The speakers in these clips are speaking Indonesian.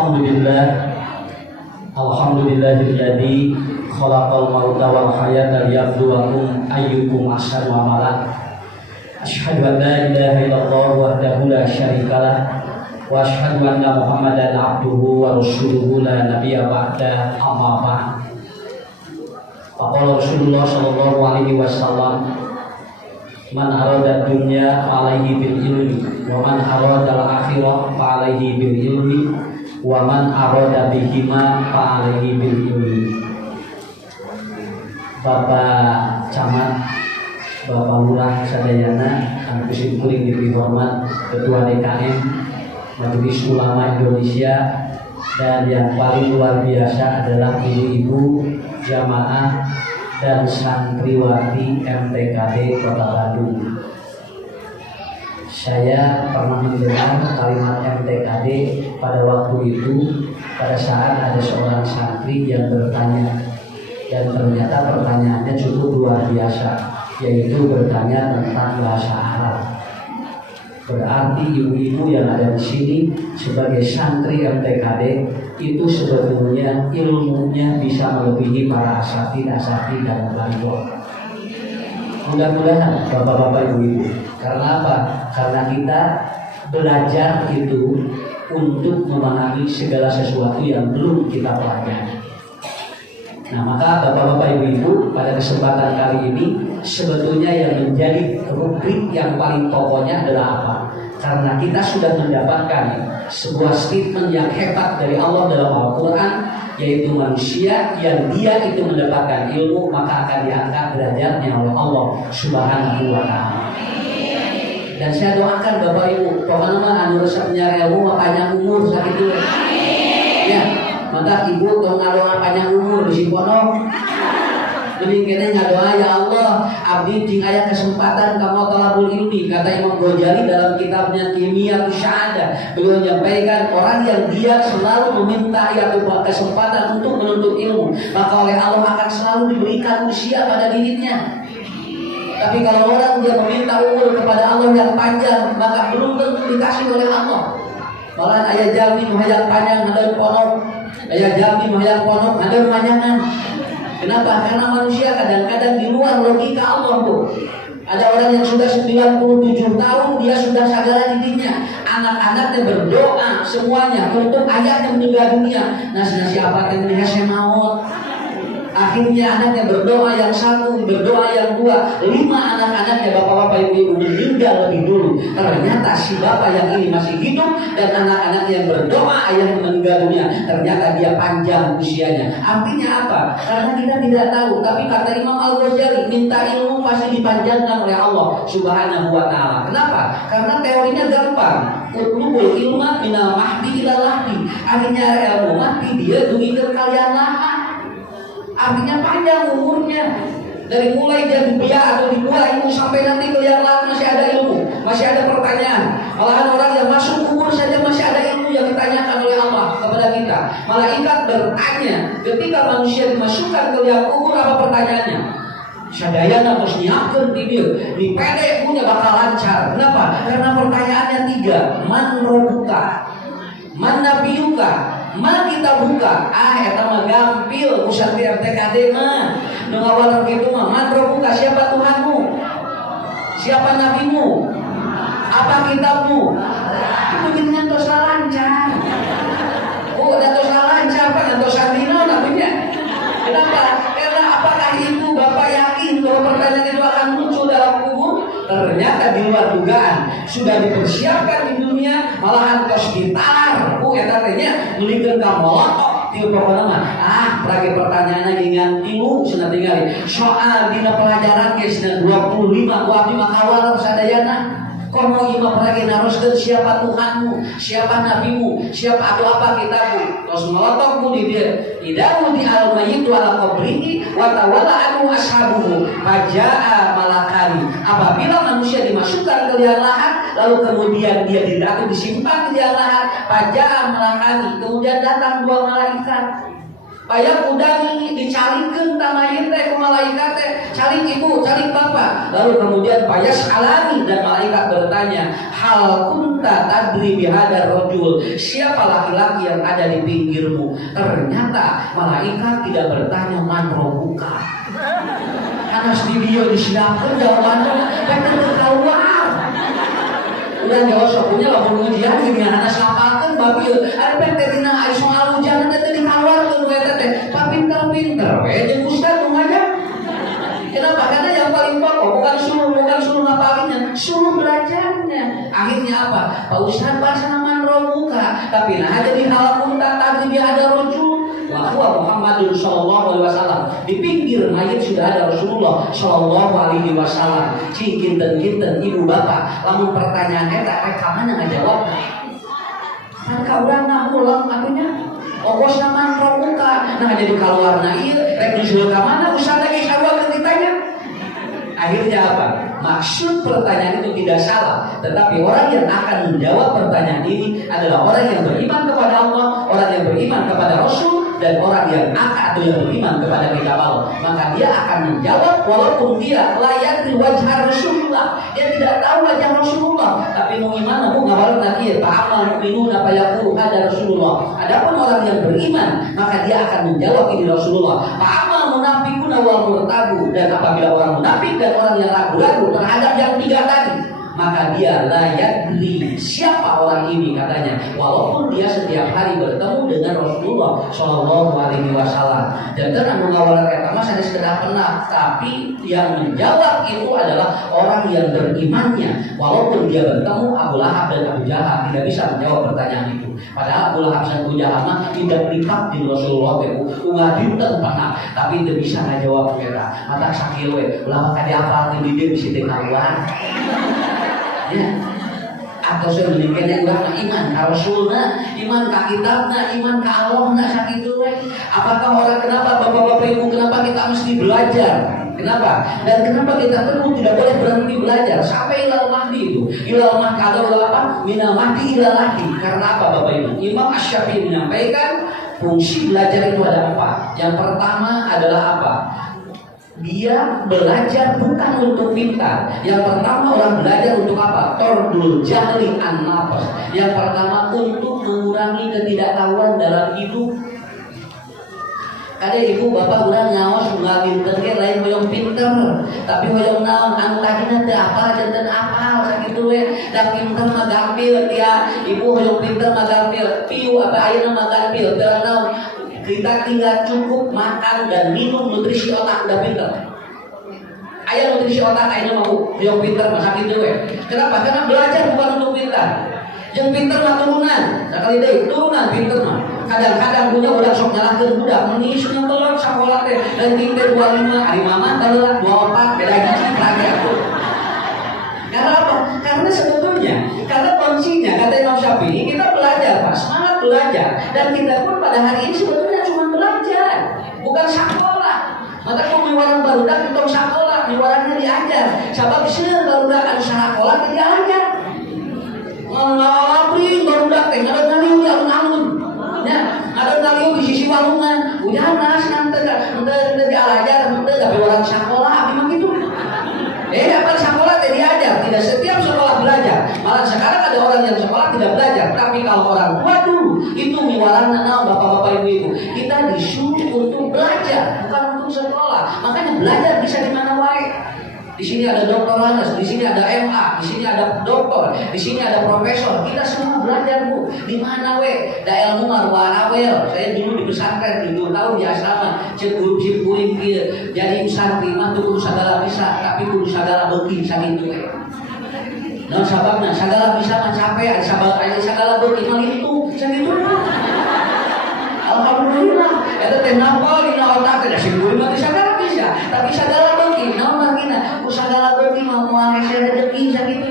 Alhamdulillahilladzi khalaqal mauta wal hayata liyabluwakum ayyukum ahsanu amala. Asyhadu an la ilaha illallah wahdahu la syarikalah wa asyhadu anna Muhammadan abduhu wa rasuluhu la nabiyya ba'da, amma ba'd. Faqala Rasulullah sallallahu alaihi wasallam, man arada dunya fa alaihi bil ilmi wa man arada al akhirah fa alaihi bil ilmi wa man arada bihima fa alaihi bil ilmi. Bapak Camat, Bapak Lurah Sadayana, kami kuring dihormat Ketua DKM Majelis Ulama Indonesia, dan yang paling luar biasa adalah ibu-ibu jamaah dan santriwati MTKD Kota Bandung. Saya pernah mendengar kalimat MTKD pada waktu itu pada saat ada seorang santri yang bertanya, dan ternyata pertanyaannya cukup luar biasa, yaitu bertanya tentang bahasa Arab. Berarti ibu-ibu yang ada di sini sebagai santri MTKD itu sebetulnya ilmunya bisa melebihi para asatidz dan wali. Mudah-mudahan bapak-bapak ibu-ibu. Karena apa? Karena kita belajar itu untuk memahami segala sesuatu yang belum kita pelajari. Nah, maka bapak-bapak ibu-ibu, pada kesempatan kali ini sebetulnya yang menjadi rubrik yang paling pokoknya adalah apa? Karena kita sudah mendapatkan sebuah statement yang hebat dari Allah dalam Al-Quran, yaitu manusia yang dia itu mendapatkan ilmu maka akan diangkat derajatnya oleh Allah Subhanahu wa Ta'ala. Dan saya doakan Bapak Ibu, pokoknya anu resepnya ilmu panjang umur sakit itu. Ya, maka ibu dong ngadoa panjang umur di Siponok. Mending kene ngadoa, ya Allah, abdi ting aya kesempatan kamu talabul ilmi. Kata Imam Ghazali dalam kitabnya Kimia Syahada, beliau menyampaikan orang yang dia selalu meminta yaitu kesempatan untuk menuntut ilmu, maka oleh Allah akan selalu diberikan usia pada dirinya. Tapi kalau orang dia meminta umur kepada Allah yang panjang, maka belum tentu dikasih oleh Allah. Malah ayah jami mahayang panjang ada ponok, ayah jami mahayang ponok ada manyangan. Kenapa? Karena manusia kadang-kadang di luar logika Allah tuh. Ada orang yang sudah 97 tahun, dia sudah sagala dirinya. Anak-anaknya berdoa semuanya untuk ayahnya meninggal dunia. Nah, siapa yang meninggal maut? Akhirnya anaknya berdoa yang satu, berdoa yang dua, 5 anak-anaknya bapak-bapak ibu-ibu meninggal lebih dulu. Ternyata si bapak yang ini masih hidup dan anak-anak yang berdoa ayah meninggal dunia, ternyata dia panjang usianya. Artinya apa? Karena kita tidak tahu. Tapi kata Imam Al-Ghazali, minta ilmu pasti dipanjangkan oleh Allah Subhanahu wa Ta'ala. Kenapa? Karena teorinya gampang. Utlubul ilma minal mahdi ilal lahdi. Akhirnya ilmu mati dia dugi ke kalian lahat. Artinya panjang umurnya. Dari mulai dia dibia atau dibuat ilmu sampai nanti kalian lahat masih ada ilmu, masih ada pertanyaan. Malahan orang yang masuk kubur saja masih ada ilmu yang ditanyakan oleh Allah kepada kita. Malaikat bertanya ketika manusia dimasukkan ke liang kubur, apa pertanyaannya? Sadayana harus nyiapkan tidur, di pede punya bakal lancar. Kenapa? Karena pertanyaannya 3. Man robuka, man nabiyuka, mana kita buka? Eta mah gampil, musantri MTKD mah. Nu ngawalan kitu mah, man robuka, siapa Tuhanmu? Siapa nabimu? Apa kitabmu? Itu jenengan tos lancar. Oh, da tos lancar apa tos sandino nabinya. Kenapa? Karena apakah itu Bapak yakin bahwa pertanyaan itu akan muncul dalam kubur? Ternyata di luar dugaan, sudah dipersiapkan di dunia, malahan tos gitar. Eta teh nya nulikeun ka molot ti pokona mah lagi pertanyaanna ngingan tilu cenah tingali soal dina pelajaran ge cenah 25 ku abdi mah kawalar sadayana. Komo imam lagi naroskeun siapa Tuhanmu, siapa nabimu, siapa atau apa kitabmu. Tos molotok ku di dieu. Idahu di al-mayyit ala qabrihi wa tawalla anhu ashabuhu. Fajaa malakani. Apabila manusia dimasukkan ke liang lahat, lalu kemudian dia atau disimpan di liang lahat, fajaa malakani. Kemudian datang 2 malaikat. Paya udang dicalikeun ta mayit teh ku malaikat teh, calik ibu, calik bapak. Lalu kemudian payas alami, dan malaikat bertanya, hal kunta tadri bihadar rajul, siapa laki-laki yang ada di pinggirmu? Ternyata malaikat tidak bertanya man robuka. Anas di dia disiapkan jawabannya, mereka terkawal. Udah jawab soalnya lamun ujian gini anas ngapalkeun babil. Ari penterina ai soal ujian teh dikawalkeun we teh. Pinter-pinter we jeung ustaz nu ngajar. Kenapa? Karena yang paling pokok bukan suruh ngapalinnya, suruh belajarnya. Akhirnya apa? Pak Ustaz bahasa nama robuka, tapi nah jadi hal pun tadi dia ada rojul. Wahwa Muhammadun Sallallahu Alaihi Wasallam. Di pinggir mayat sudah ada Rasulullah Sallallahu Alaihi Wasallam. Cinten ibu bapak, lamun pertanyaannya tak mana ngajawab. Kan kau orang ngamulang artinya. Ongkos nama robuka. Nah jadi keluar ieu rek disuruh ka mana usah lagi sarua ditanya. Akhirnya apa? Maksud pertanyaan itu tidak salah, tetapi orang yang akan menjawab pertanyaan ini adalah orang yang beriman kepada Allah, orang yang beriman kepada Rasul, dan orang yang atau yang beriman kepada kitab Allah. Maka dia akan menjawab walaupun dia layak di wajah Rasulullah, dia tidak tahu wajah Rasulullah, tapi mau gimana? Mau ngawarin lagi ya, Pak minun apa yakulu ada Rasulullah. Adapun orang yang beriman, maka dia akan menjawab ini Rasulullah. Pak munafikun wal murtabu, dan apabila orang munafik dan orang yang ragu-ragu terhadap yang tiga tadi, maka dia layak di siapa orang ini katanya, walaupun dia setiap hari bertemu dengan Rasulullah Shallallahu Alaihi Wasallam. Dan tenang mengawal kata mas ada sekedar pernah, tapi yang menjawab itu adalah orang yang berimannya, walaupun dia bertemu Abu Lahab dan Abu Jahal tidak bisa menjawab pertanyaan itu. Padahal Abu Lahab dan Abu Jahal tidak lipat di Rasulullah dinten pernah, tapi tidak bisa ngajawab mereka. Mata sakit we, lama kali apa di dia bisa dengawan. Ya, atau saya meninggalkan orang iman ke Rasulna, iman ke kitabna, iman ke Allahna sakit we. Apakah orang kenapa bapak-bapak ibu kenapa kita mesti belajar? Kenapa? Dan kenapa kita perlu tidak boleh berhenti belajar sampai ilal mahdi itu? Ilal mahdi adalah apa? Minal mahdi ilal lahdi. Karena apa Bapak Ibu? Imam Asy-Syafi'i menyampaikan fungsi belajar itu ada apa? Yang pertama adalah apa? Dia belajar bukan untuk pintar. Yang pertama orang belajar untuk apa? Tordul jahli an-nafas. Yang pertama untuk mengurangi ketidaktahuan dalam hidup. Ada ibu bapak udah ngawas nggak pinter lain hoyong pinter, tapi hoyong naon anu tadina teu apal janten apal sakitu we. Da pinter mah gampil ya, ibu hoyong pinter mah gampil. Piu apa ayeuna mah gampil, teu naon. Kita tinggal cukup makan dan minum nutrisi otak udah pinter. Aya nutrisi otak ayeuna mah hoyong pinter mah sakitu we. Kenapa? Karena belajar bukan untuk pintar. Yang pinter mah turunan, sekali deh turunan pinter mah. Kadang-kadang punya udah sok nyalahkeun budak menisnya telur sakola teh dan tinggal 25 hari mama telur 24 beda hiji lagi aku. Karena apa? Karena sebetulnya karena kuncinya kata Imam Syafi'i kita belajar Pak, semangat belajar, dan kita pun pada hari ini sebetulnya cuma belajar, bukan sekolah. Maka kalau miwaran barudak itu sekolah, miwarannya diajar. Sebab seueur barudak anu sakola diajar. Ngawapri barudak teh ada ngaliu alun-alun. Ya, ada ngaliu di sisi walungan. Udah nas nanti diajar, nanti tapi orang sekolah abi mah gitu. Apa sekolah teh diajar, tidak setiap sekolah belajar. Malah sekarang ada orang yang sekolah tidak belajar, tapi kalau orang tua dulu itu miwaranna naon bapak-bapak ibu-ibu. Kita disuruh untuk belajar, bukan untuk sekolah. Makanya belajar bisa di mana wae. Di sini ada dokter Anas, di sini ada MA, di sini ada dokter, di sini ada profesor. Kita semua belajar bu. Di mana we? Da ilmu marwah awel. Saya dulu di pesantren 7 tahun di asrama. Cek kuring kieu. Jadi santri mah teu kudu sagala bisa, tapi kudu sagala beuki sakitu we. Naon sababna? Sagala bisa mah capek, ada sagala beuki mah itu sakitu. Alhamdulillah, eta teh napa dina otak teh sing kuring mah sagala bisa, tapi sagala beuki naon margina? Sagala beuki mah moal hese rezeki sakitu.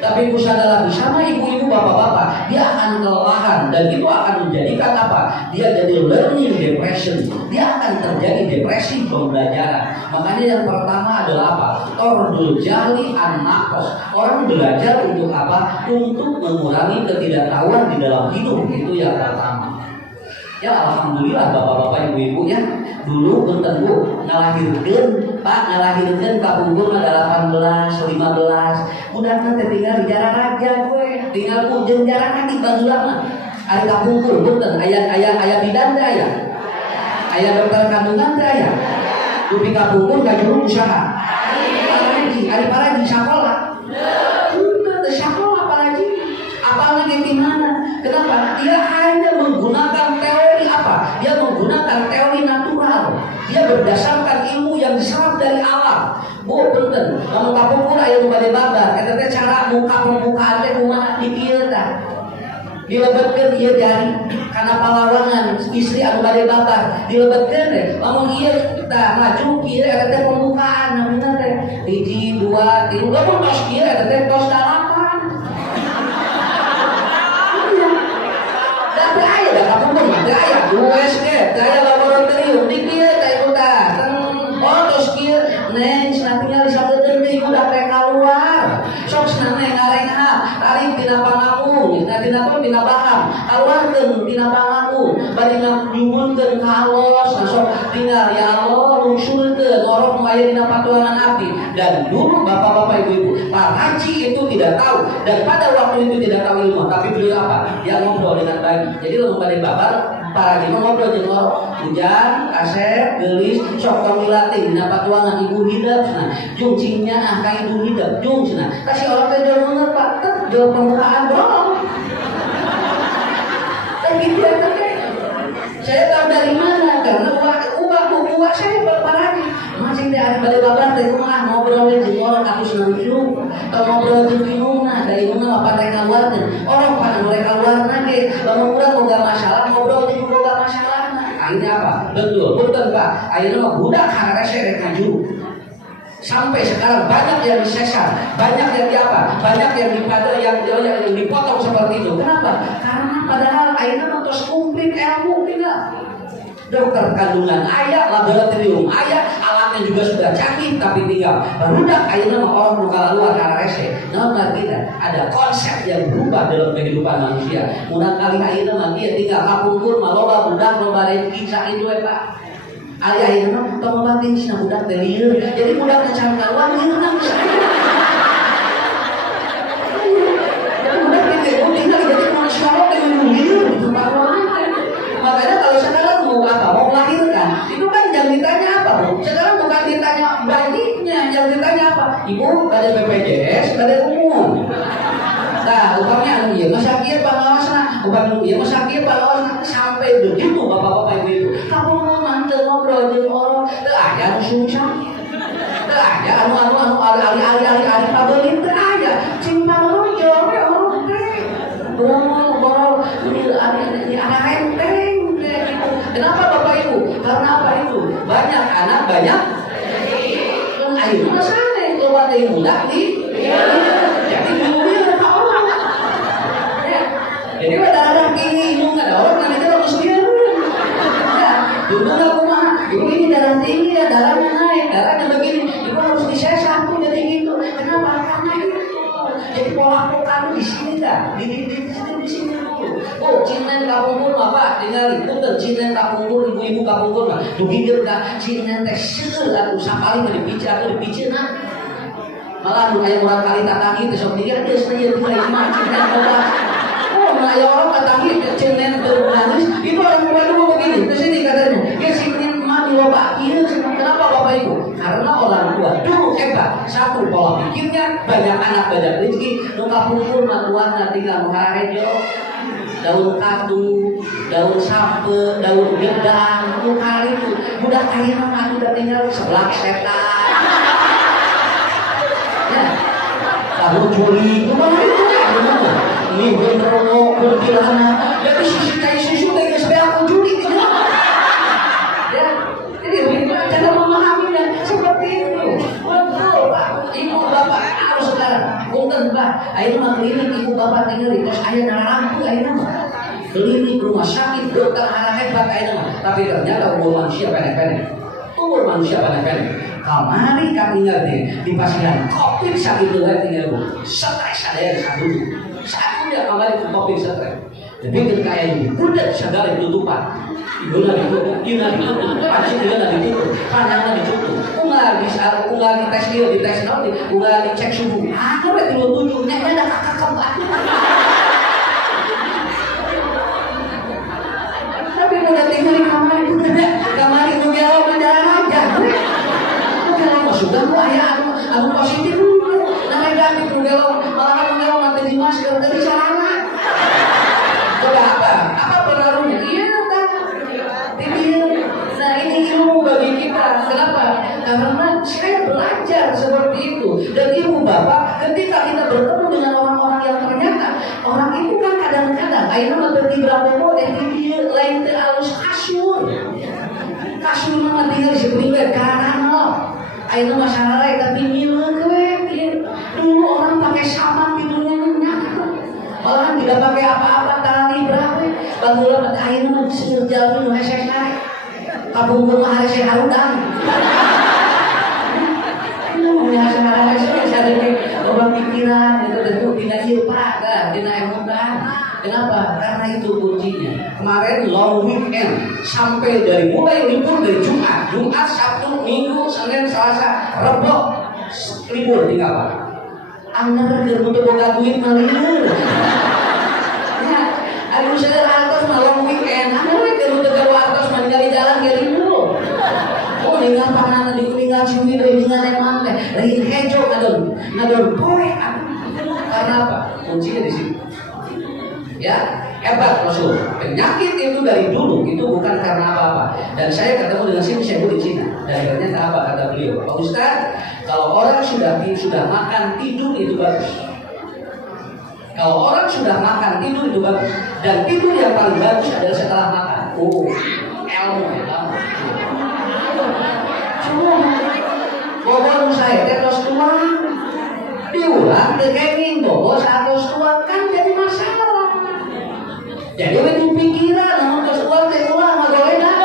Tapi sagala bisa mah ibu-ibu bapak-bapak, dia akan kelelahan dan itu akan menjadikan apa? Dia jadi learning depression. Dia akan terjadi depresi pembelajaran. Makanya yang pertama adalah apa? Tordul jahli an-nafas. Orang belajar untuk apa? Untuk mengurangi ketidaktahuan di dalam hidup. Itu yang pertama. Ya alhamdulillah bapak-bapak ibu-ibu ya. Dulu punten Bu ngalahirkeun, Pak ngalahirkeun kapungkur 18, 15. Budakna teh tinggal di jalan raja gue. Tinggal ku jeung jalan di bageula mah. Ari kapungkur punten aya bidan teh aya. Aya dokter kandungan teh aya. Dupi kapungkur ka juru usaha. Ari paraji sakola. Punten teh sakola paraji. Apalagi di mana? Kenapa? Dia hanya menggunakan teori apa? Dia menggunakan teori natural. Dia berdasarkan ilmu yang diserap dari alam. Bu, punten, lamun kapungkur aya nu bade babar, eta teh cara muka pembukaan teh kumaha dikieu tah. Dilebetkeun ieu jari kana palawangan istri anu bade babar, dilebetkeun teh. Lamun ieu tah maju kieu eta teh pembukaan namina teh 1 2 3. Lamun tos kieu eta teh tos 8. Tapi aya da kapungkur mah teh aya USG, teh aya laboratorium di kieu teh ieu tah. Oh tos kieu neng cenah tinggal di sabeuteuh deui udah teh kaluar. Sok cenah neng ngarenha tarik tina pangamun, tina baham. Kaluarkeun tina pangamun, bari nyumunkeun ka Allah, sok tinggal ya Allah lungsurkeun orok nu aya dina patuangan abdi. Dan dulu bapak-bapak ibu-ibu, Pak Haji itu tidak tahu dan pada waktu itu tidak tahu ilmu, tapi beliau apa? Dia ngobrol dengan baik. Jadi lamun bade babar Pak Haji ngobrol jeung orok, hujan, asep, geulis, sok kamilatih dina patuangan ibu hidup cenah. Jung cingnya ka ibu hidup, jung cenah. Kasih orang teh jauh bener Pak, teh jauh pembukaan bro. Gitu ya teh. Saya tahu dari mana? Karena ubah saya Pak Haji. Masih dari bade babar teh kumaha ngobrol jeung orang katus nangsu. Teu ngobrol jeung binungna, dari mana apa teh kaluarkeun. Orang pada mulai kaluarna ge, lamun urang boga masalah ngobrol jeung boga masalahna. Akhirnya apa? Betul, punten Pak. Ayeuna mah budak harese rek maju. Sampai sekarang banyak yang disesat, banyak yang diapa, banyak yang dipotong seperti itu. Kenapa? Karena padahal ayeuna tos komplit ilmu tinggal. Dokter kandungan aya, laboratorium aya, alatnya juga sudah canggih, tapi tinggal barudak ayeuna mah orang nu kalaluar kararese. Naon artinya? Ada konsep yang berubah dalam kehidupan manusia. Mudahkali ayeuna mah dia tinggal kapungkur mah loba budak loba rezeki sakitu we Pak. Ari ayeuna tong batin cenah budak teh lieur. Jadi budak teh can kaluar lieur nang jadi budak teh tinggal jadi manusia teh lieur di tempat lain. Makanya kalau sekarang mau apa? Mau melahirkan. Itu kan yang ditanya apa, Bu? Sekarang bukan ditanya bayinya, yang ditanya apa? Ibu ada BPJS, ada umum. Nah, umpamanya ieu mah sakieu pangaosna, umpamanya ieu mah sakieu pangaosna sampai begitu bapak-bapak ibu-ibu. Kamu mantel ngobrol jeung orang, teu aya nu susah. Teu aya anu ali pabelit teu aya. Cing pangrojo we orang teh. Borong ini anak enteng. Kenapa Bapak Ibu? Karena apa itu? Banyak anak banyak. Ayo mana sana keluar dari budak nih. Jadi dulu jadi ada ini indung ada orang yang ada sendiri. Ya, dulu aku mah, ibu ini darah tinggi ya, darahnya naik, darahnya begini, ibu harus disesat tuh jadi gitu. Kenapa? Karena itu. Jadi pola kamu di sini dah, di sini dulu. Oh, cinen kapungkur apa? Tinggal punten cinen kapungkur ibu-ibu kapungkur mah. Dugi dia ka cinen teh seueur atuh sapali mah dipicieuna. Malah nu aya urang kali tatangi teh sok diri geus ieu teh mah cinen loba. Oh, nah aya orang tatangi cinen teu nangis, itu orang tua dulu begini, ke sini katanya. Ya cinen mah di loba ieu kenapa Bapak Ibu? Karena orang tua dulu hebat, satu pola pikirnya, banyak anak banyak rezeki, nu kapungkur mah tuanna tinggal mengharejo. Daun katu, daun sape, daun gedang, kali itu budak ayeuna mah udah tinggal sebelah setan. Ya, tahu curi, kumaha itu? Kumaha? Ini benerono kuntilana, jadi sisi cai susu teh geus beak juri gitu. Ya, jadi cara memahaminya seperti itu. Betul, Pak. Ibu bapak harus sekarang. Punten Pak, ayeuna mah klinik ibu bapak tinggal di tos aya lampu ayeuna mah. Klinik rumah sakit dokter arah hebat ayeuna mah. Tapi ternyata umur manusia pendek-pendek. Umur manusia pendek-pendek. Kamari kami ngerti di pasien COVID sakit itu tinggal stres ada yang satu dia kamari COVID stres. Dipikir kayak ini, budak segala ditutupan. Ibunya ditutup, ina ditutup, pacik dia ditutup, panjangnya ditutup. Unggah di tes dia, di tes nanti, unggah dicek suhu. Aku udah 37, nyaknya ada kakak keempat. Tapi udah tinggal di kamar itu, kamar itu jauh berjalan aja. Kalau sudah gua ya, aku positif dulu. Nah negatif kalau malah mati di masker dari celana. Coba apa pengaruhnya? Iya kan? Nah ini ilmu bagi kita. Kenapa? Karena saya belajar seperti itu. Dan ibu bapak, ketika kita bertemu dengan orang-orang yang ternyata orang itu kan kadang-kadang ayo mengerti berapa model dia lain teralus kasur. Kasur mana tinggal sebelumnya karena ayo masalah tapi milik gue. Dulu orang pakai saman tidurnya nyenyak. Malahan tidak pakai apa-apa tali berapa. Bangunan ayo sejalan nu SSI. Kabung rumah hari saya harudang. Orang pikiran itu tentu tidak ilpa kan, tidak emokan. Kenapa? Karena itu kuncinya. Kemarin long weekend sampai dari mulai libur dari Jumat, Sabtu, Minggu, Senin, Selasa, Rabu libur tinggal apa? Anda kerja untuk boga duit malibur. Ya, aku sadar atas malam weekend. Anda kerja untuk ke atas menjadi jalan ke libur. Oh, dengan panganan di kuningan sini dengan yang mana? Lagi hijau ngadon boleh. Karena apa? Kuncinya di sini. Ya, hebat Rasul. Penyakit itu dari dulu itu bukan karena apa-apa. Dan saya ketemu dengan saya di Cina. Dan ternyata apa kata beliau? Pak Ustaz, kalau orang sudah makan tidur itu bagus. Kalau orang sudah makan tidur itu bagus. Dan tidur yang paling bagus adalah setelah makan. Oh, ilmu ya. Bobor saya terus tuang diulang dikengin bobor terus tuang kan jadi masalah. Jadi itu pikiran namun terus tuang diulang nggak boleh dah.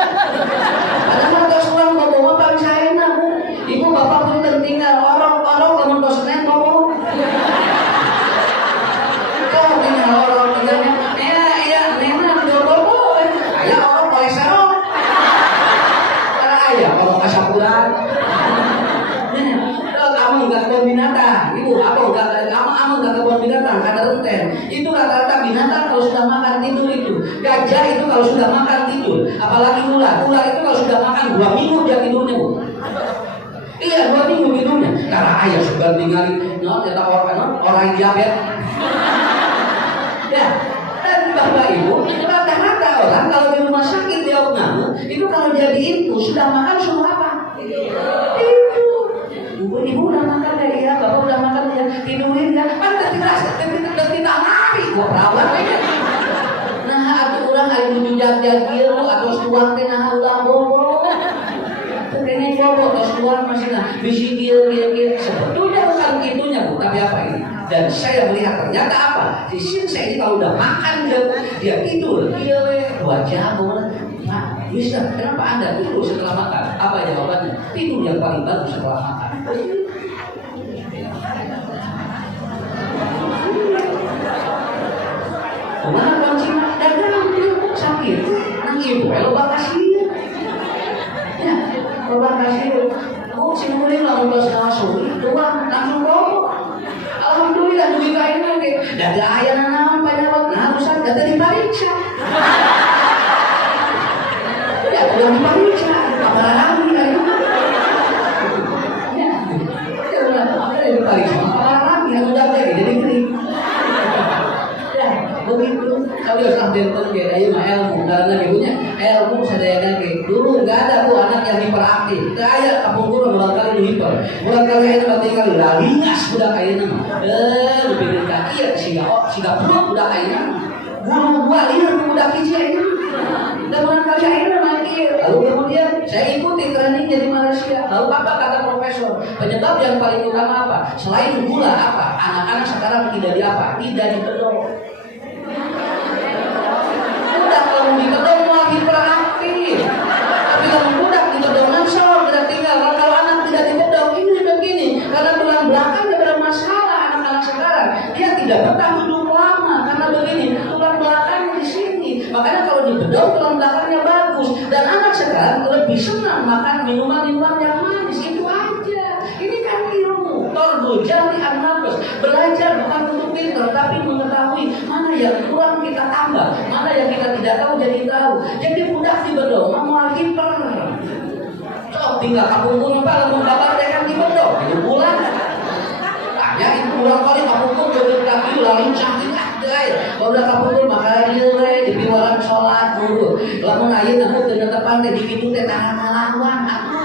Padahal terus tuang bobor paling saya nak ibu bapak pun tertinggal orang namun terus neng bobor. Kau tinggal orang tinggalnya iya nena bobor ayah orang kolesterol. Karena ayah kalau kasapuran. Kamu nggak kebun binatang, ibu apa kamu nggak kebun binatang karena renten. Itu rata-rata binatang kalau sudah makan tidur itu. Gajah itu kalau sudah makan tidur, apalagi ular itu kalau sudah makan 2 minggu dia tidurnya bu. Iya 2 minggu tidurnya. Karena ayah sudah tinggal ternyata orang diabetes. Ya, dan bapak ibu rata-rata orang kalau di rumah sakit dia mengamuk itu kalau jadi itu sudah makan semua apa? Ibu udah makan dari ya, bapak udah makan ya, tidurin ya, kan tidak lari, gua perawat aja. Nah, atau orang ada jujak gitu, atau tuang teh nah ulang bobo, terkena bobo, atau tuang masih nah, bisi gil, sebetulnya bukan itunya bu, tapi apa ini? Dan saya melihat ternyata apa? Di sini saya ini kalau udah makan dia tidur, dia 2 jam, nah, Mister, kenapa Anda tidur setelah makan? Apa jawabannya? Tidur yang paling bagus setelah makan. Kemana kuncinya? Dagang sakit. Nang ibu, loba kasih. Ya, loba kasih. Oh, sinurin lamun tos masuk. Doang langsung bawa. Alhamdulillah duit kain lagi. Daga ayana naon panjawab. Nah, Ustaz kata dipariksa. Ya, udah dipariksa. Kamar lagi ayo. Begitu, kalau harus dental kayak ayo mah ilmu, karena ibunya ilmu sadayakan kayak dulu nggak ada bu anak yang hiperaktif, kayak kampung guru mulai kali hiper, mulai kali itu berarti kali lingas budak kayak nama, lebih kaki ya siga perut budak kayak nama, guru gua lihat budak kecil ini, dan mulai kali akhirnya lagi, lalu kemudian saya ikuti training di Malaysia, lalu apa kata profesor, penyebab yang paling utama apa? Selain gula apa? Anak-anak sekarang tidak di apa? Tidak dibedong. Budak kalau dibedong malah hiperaktif. Tapi kalau budak dibedong langsung tidak tinggal. Kalau anak tidak dibedong ini begini. Karena tulang belakang ada masalah anak-anak sekarang. Dia tidak betah duduk lama karena begini. Tulang belakang makan minuman yang manis, itu aja. Ini kan ilmu. Tordul jami an-nafas, belajar bukan untuk pintar, tapi mengetahui mana yang kurang kita tambah, mana yang kita tidak tahu jadi tahu. Jadi mudah dibedo, mau kiper. So, tinggal kapungkur apa lamun babar kan dibedo. Itu bulan. Tanya itu ulang kali kapungkur bener lagi lalu cantik aja. Kalau udah kapungkur maka dia di piwaran sholat dulu. Lamun ayeuna aku teu netepan teh di kitu teh tangan ngelawan aku.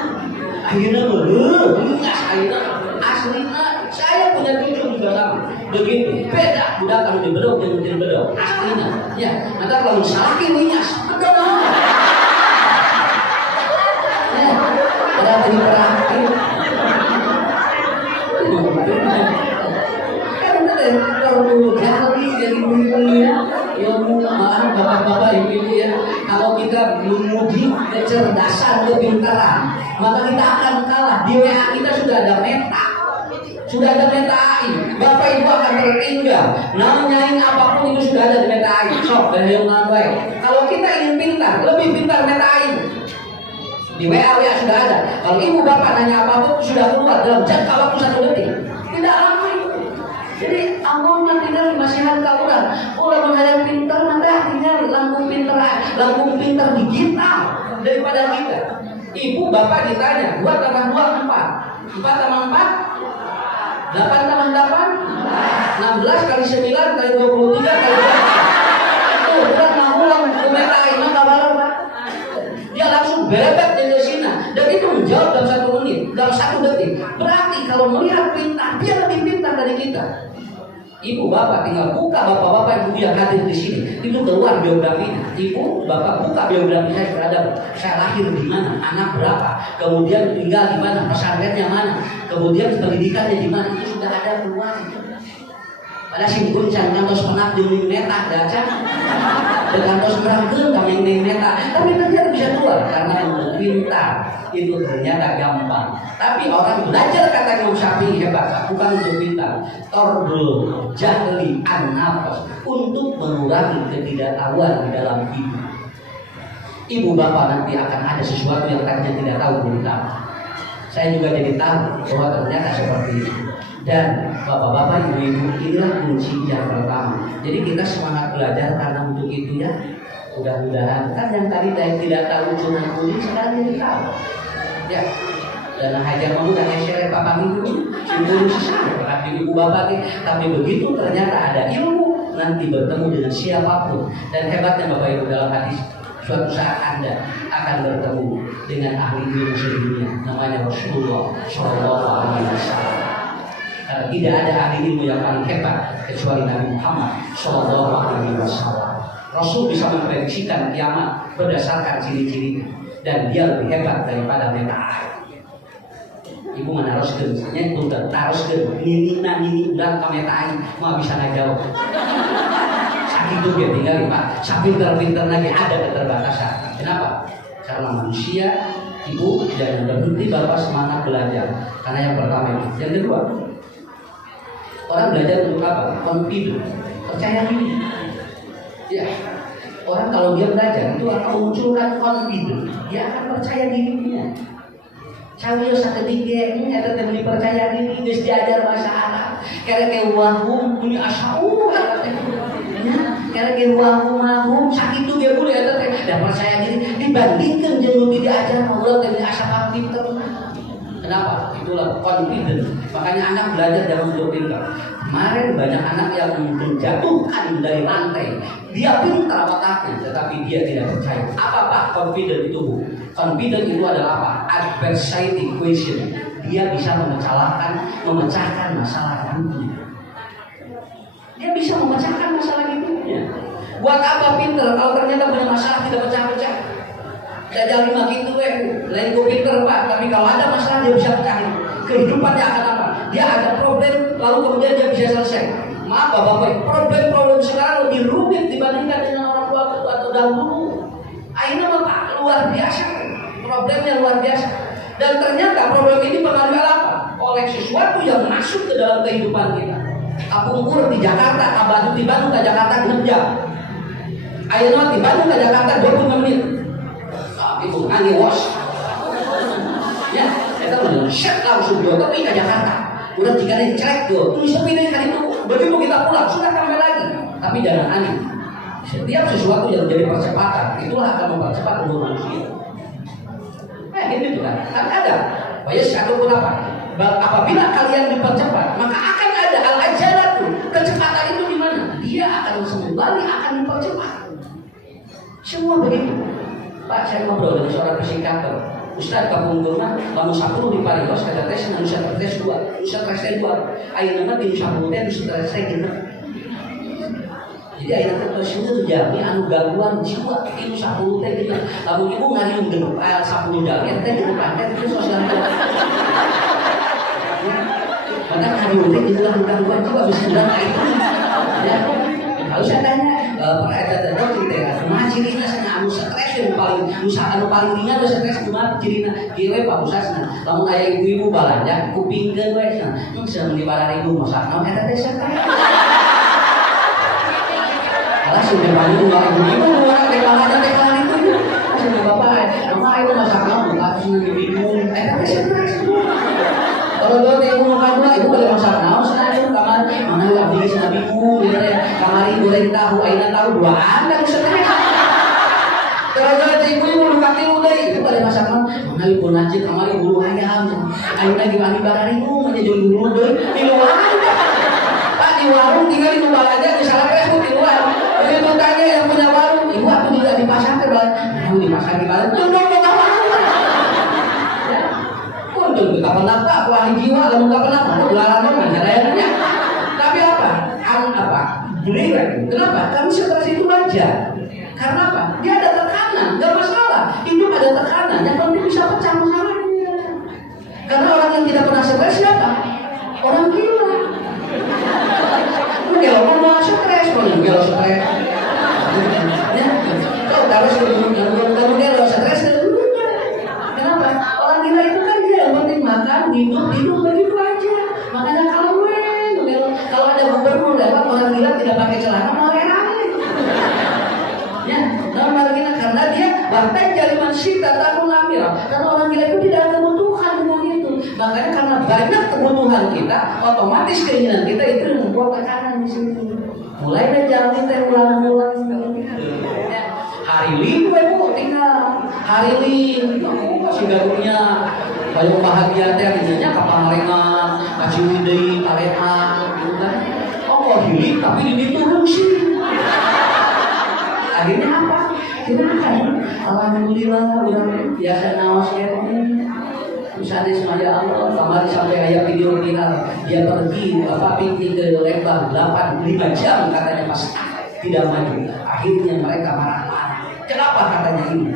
Ayeuna meureun, ayeuna aslina saya punya cucu juga sama. Begitu, beda budak kalau dibedog jeung teu bedog. Aslina. Ya, nanti kalau salah ki winyas, bedog. Ya, berarti berarti. Kan bener kalau dulu jadi beli-beli ya. Ya maaf bapak-bapak ibu-ibu ya. Kalau kita menguji kecerdasan, kepintaran, maka kita akan kalah. Di WA kita sudah ada meta. Sudah ada meta AI. Bapak ibu akan tertinggal. Nanyain apapun itu sudah ada di meta AI. Sok dan yang baik. Kalau kita ingin pintar, lebih pintar meta AI. Di WA sudah ada. Kalau ibu bapak nanya apapun sudah keluar dalam jangka waktu 1 detik. Tidak lama itu. Jadi anggungan tidak masihan kauran. Ulah mengajar pintar nanti artinya langkung pintar digital daripada kita. Ibu bapak ditanya 2 tambah 2 4. 4 tambah 4 8 tambah 8 16 kali 9 kali 23 kali 8. Tuh berat mau ulang kumeta ini kabar apa? Dia langsung berebet dari sini dan itu menjawab dalam 1 menit, dalam 1 detik. Berarti kalau melihat pintar, dia lebih pintar dari kita. Ibu bapak tinggal buka bapak-bapak ibu yang hadir di sini, itu keluar biografinya. Ibu bapak buka biografi saya terhadap saya lahir di mana, anak berapa, kemudian tinggal di mana, pesantrennya mana, kemudian pendidikannya di mana, itu sudah ada keluar. Pada simpun can kantos penak jeung neta dacan. Dengan kantos merangkeun kami ning neta, tapi ternyata bisa keluar karena ilmu pintar itu ternyata gampang. Tapi orang belajar kata Imam Syafi'i hebat, bukan untuk pintar. Tordul jahli an-nafas, untuk mengurangi ketidaktahuan di dalam hidup. Ibu bapak nanti akan ada sesuatu yang tadinya tidak tahu belum tahu. Saya juga jadi tahu bahwa ternyata seperti itu. Dan bapak-bapak, ibu-ibu, inilah kunci yang pertama. Jadi kita semangat belajar karena untuk itu ya. Mudah-mudahan kan yang tadi tidak tahu cuma kulit sekarang jadi tahu. Ya. Dan hajar kamu dan share bapak itu simpul susah. Tapi ibu bapak tapi begitu ternyata ada ilmu nanti bertemu dengan siapapun. Dan hebatnya bapak ibu dalam hadis, suatu saat Anda akan bertemu dengan ahli ilmu sedunia namanya Rasulullah Shallallahu Alaihi Wasallam. Karena tidak ada ahli ilmu yang paling hebat kecuali Nabi Muhammad Shallallahu Alaihi Wasallam. Rasul bisa memprediksikan kiamat berdasarkan ciri-cirinya dan dia lebih hebat daripada meta. Ibu mana haruskeun, nya itu taroskeun nini udah ka meta mah bisa ngajawab. Sakitu dia tinggal Pak. Sapinter-pinter lagi ada keterbatasan. Kenapa? Karena manusia, ibu jangan berhenti bapak semangat belajar. Karena yang pertama itu. Yang kedua, orang belajar untuk apa? Confident, percaya diri. Ya, orang kalau dia belajar itu akan memunculkan confident. Dia akan percaya dirinya. Cawiyo saketika ini ada yang dipercaya diri, geus diajar bahasa Arab. Karek wahum punya asau karek wahum sakitu ge boleh eta teh dan percaya diri dibandingkan jeung nu diajar Allah teh asa pinter. Kenapa? Itulah confident. Makanya anak belajar jangan untuk pintar. Kemarin banyak anak yang menjatuhkan dari lantai. Dia pintar otaknya, tetapi dia tidak percaya. Apa Pak confident itu Bu? Confident itu adalah apa? Adversity equation. Dia bisa memecahkan masalah hidupnya. Dia bisa memecahkan masalah hidupnya. Buat apa pintar kalau ternyata punya masalah tidak pecah-pecah? Jajal 5 gitu lain gue pinter Pak, tapi kalau ada masalah dia bisa pecahin. Kehidupannya akan apa? Dia ada problem, lalu kemudian dia bisa selesai. Maaf Bapak, problem sekarang lebih rumit dibandingkan dengan orang tua atau dahulu. Akhirnya Bapak luar biasa, problemnya luar biasa. Dan ternyata problem ini pengaruh apa? Oleh sesuatu yang masuk ke dalam kehidupan kita. Kapungkur di Jakarta, Abadu di Bandung ke Jakarta 6 jam. Ayeuna di Bandung ke Jakarta 20 menit. Itu angin was. set langsung dua tapi ke Jakarta. Udah jika dicelek tuh, tulis pindah kan itu. Begitu kita pulang sudah kembali lagi. Tapi jangan aneh. Setiap sesuatu yang jadi percepatan itulah akan mempercepat umur manusia. Ini tuh kan ada. Bayar satu pun apa? Apabila kalian dipercepat, maka akan ada al-ajalatu. Kecepatan itu di mana? Dia akan kembali akan dipercepat. Semua begitu. Pak, saya ngobrol dengan seorang psikiater. Ustaz kampung rumah, kamu 10 di Paringos, kata tes, Ustaz tes 2, Ustaz tes 2. Ayo nama tim 10 teh, Ustaz tes gitu. Jadi ayo nama tes itu jadi anu gangguan jiwa, tim 10 teh gitu. Kamu ibu ngariung genep, 10 jalan teh di depan teh itu sosial media. Karena ngariung teh gitu lah gangguan jiwa bisa bilang itu. Ya, kalau saya tanya, ada kita cirinya sana anu stres yang paling usaha paling ringan anu stres cuma cirina kieu Pak Usasna lamun aya ibu-ibu balanja kupingkeun we sana seum di barang ibu masak naon eta teh stres alah sudah paling ibu orang teh balanja teh kana itu sudah bapak mama ibu masak naon kasus bingung eta teh stres kalau ibu makan ibu boleh masak naon sana itu kamar mana abdi sana bingung kamari goreng tahu ayeuna tahu duaan dan stres. Kalau ibu lukati udah itu pada masakan mana ibu najib kamari bulu ayam ayeuna di bani barari ibu aja jual bulu deui di luar Pak di warung tinggal di luar aja misalnya Facebook di luar begitu tanya yang punya warung ibu aku tidak di pasar teh mau di pasar di balik tunduk ke warung ya kuntul ke kapan aku ahli jiwa lamun kapan aku jualan mana kayaknya tapi apa beli lagi kenapa kami seperti itu wajar karena apa dia ada tekanan nggak masalah hidup ada tekanan yang penting bisa pecah masalahnya karena orang yang tidak pernah stres siapa orang gila kalau mau stres kalau stres ya kalau harus kalau dia kalau stres kenapa orang gila itu kan dia yang penting makan hidup begitu aja makanya kalau ada gubernur lewat orang gila tidak pakai celana mau ya, dalam hal ini karena dia bahkan jaliman syita tahun akhirah karena orang gila itu tidak ada kebutuhan dengan itu makanya karena banyak kebutuhan kita otomatis keinginan kita itu membuat tekanan di sini mulai dari jalan kita ulang-ulang ya. Hari Lin bu tinggal hari Lin masih garunya banyak bahagia teh misalnya kapal rengan kasih widi kalean gitu kan hiling tapi diturun sih akhirnya apa? Silakan. Alhamdulillah udah biasa nawas ya. Misalnya semuanya Allah kemarin sampai ayat video viral dia pergi piknik ke Lembang 5 jam katanya pas tidak maju. Akhirnya mereka marah-marah. Kenapa katanya ini?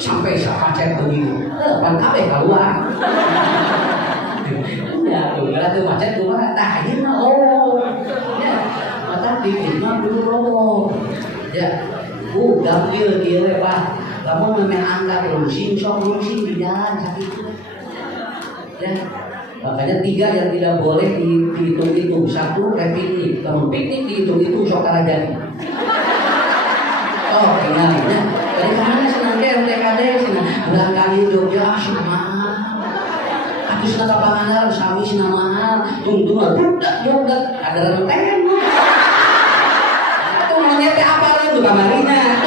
Sampai macet begitu. Kabeh keluar. Ya, tuh macet tuh mah. Nah, akhirnya ya, mata pikirnya dulu ya. Gambir dia Pak. Kamu memang angkat rusing di jalan sakit. Ya. Makanya 3 yang tidak boleh dihitung-hitung. 1 piknik. Kamu piknik dihitung-hitung sok karajani. Oh, kenalnya. Dari mana senang TKD senang. Bulan kali Jogja sama. Aku senang kapangan sami senang mahal. Tunggu budak Jogja ada renteng. Itu monyet apa itu kamarinya?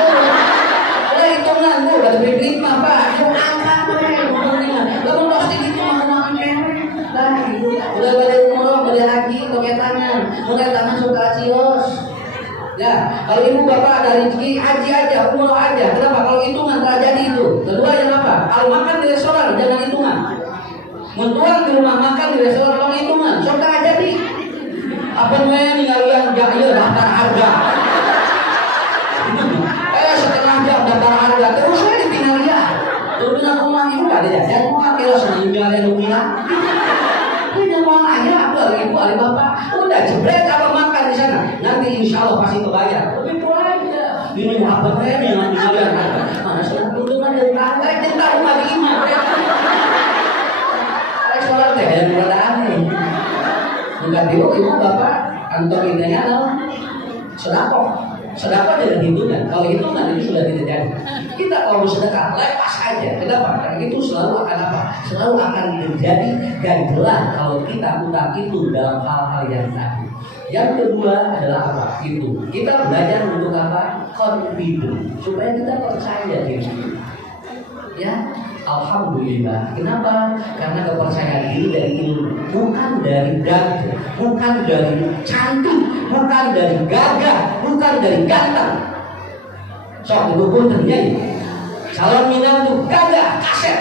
Udah hitungan bu, udah beli mah Pak. Yuk angkat lalu pasti gitu makan kewe. Lah gitu. Udah balik umroh, balik haji, pakai tangan suka cios. Ya, kalau ibu bapak ada rezeki haji aja, umroh aja. Kenapa? Kalau hitungan tak jadi itu. Kedua yang apa? Kalau makan di restoran jangan hitungan. Mentuang di rumah makan di restoran kalau hitungan, sok tak jadi. Apa namanya ninggalin jahil daftar harga. Setengah jam daftar harga terus saya ditinggal dia. Terus dengan rumah ibu ada jajan, mau kilo senang jualan rupiah. Ini jangan ayah, aku ibu, ada bapak. Udah jebret apa makan di sana. Nanti insya Allah pasti kebayar. Begitu aja. Ini apa yang dijualan? Mana sudah untungan dari tangga, cinta rumah di imam. Restoran teh yang berada aneh. Bukan dulu ibu bapak kantor intinya sedekah. Sedekah dengan hitungan. Kalau hitungan itu sudah tidak jadi. Kita kalau bersedekah lepas aja. Kenapa? Karena itu selalu akan apa? Selalu akan terjadi ganjelan kalau kita utang itu dalam hal-hal yang tadi. Yang kedua adalah apa? Itu kita belajar untuk apa? Confident, supaya kita percaya diri. Ya, alhamdulillah. Kenapa? Karena kepercayaan diri dari ilmu, bukan dari gagah, bukan dari cantik, bukan dari gagah, bukan dari ganteng. Sok itu pun terjadi. Calon minang itu gagah, kaset,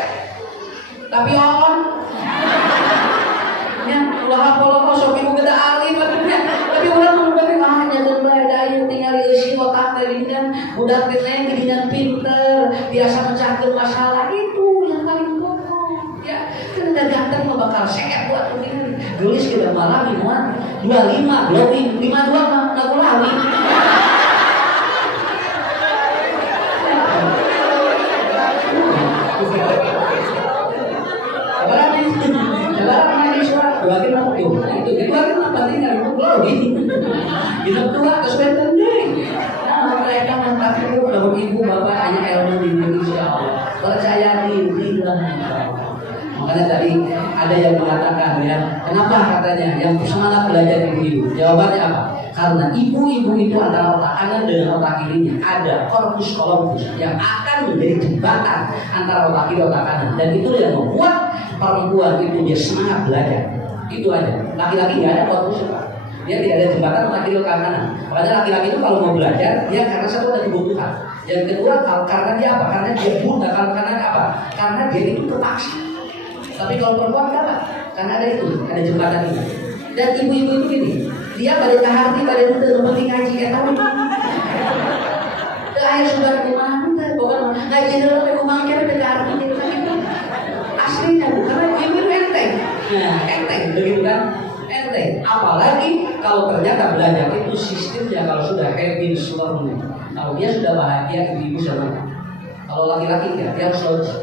tapi on. Ya, ulah pola sok ibu kita alim, tapi orang mengubahnya hanya terbaik tinggal isi otak tadi kan, budak yang dengan pinter, biasa mencari masalah itu yang paling pokok. Ya, kan udah ganteng mau bakal sehat buat begini. Gelis kita malah muat 25, glowing 52 mah lagu lawi. Kita tua kesulitan deh. Mereka mengatakan bahwa ibu bapak hanya ilmu di Indonesia. Percaya dirilah. Makanya tadi ada yang mengatakan ya, kenapa katanya yang semangat belajar ibu-ibu? Jawabannya apa? Karena ibu-ibu itu adalah otak kanan dengan otak kirinya. Ada corpus callosum yang akan menjadi jembatan antara otak kiri dan otak kanan. Dan itu yang membuat perempuan itu dia semangat belajar. Itu aja. Laki-laki nggak ada corpus, dia tidak ada jembatan laki-laki ke kanan. Makanya laki-laki itu kalau mau belajar, dia karena satu ada kebutuhan. Yang kedua, karena dia apa? Karena dia buta. Karena apa? Karena dia itu terpaksa. Tapi kalau perempuan apa? Karena ada itu, ada jembatan ini. Dan ibu-ibu itu gini, dia pada hati, pada itu terlalu ngaji ya tahu. Ayah sudah rumah, bukan ngaji dalam rumah kita pada hati itu aslinya, karena ibu enteng. Nah, enteng begitu kan? Apalagi kalau ternyata belajar itu sistemnya kalau sudah habits learning. Kalau dia sudah bahagia, ibu senang. Kalau laki-laki dia harus logis.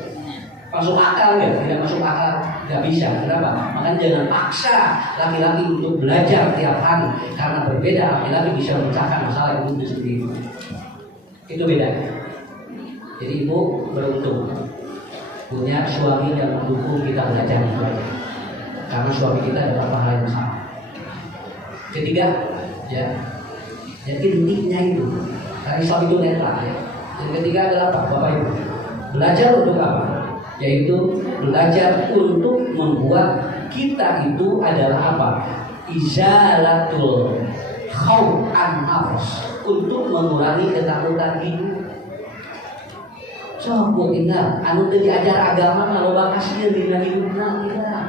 Masuk akal ya, tidak masuk akal nggak bisa. Kenapa? Makanya jangan paksa laki-laki untuk belajar tiap hari, karena berbeda laki-laki bisa memecahkan masalah hidupnya sendiri. Itu beda. Jadi ibu beruntung punya suami yang mendukung kita belajar itu aja. Karena suami kita ada beberapa hal yang sama. Ketiga, ya, jadi intinya itu, karena Islam itu netral ya. Yang ketiga adalah apa, Bapak Ibu? Belajar untuk apa? Yaitu belajar untuk membuat kita itu adalah apa? Izalatul khauf an nafs, untuk mengurangi ketakutan hidup. So, bu ingat, anu diajar agama kalau bakasnya di hidupna kita.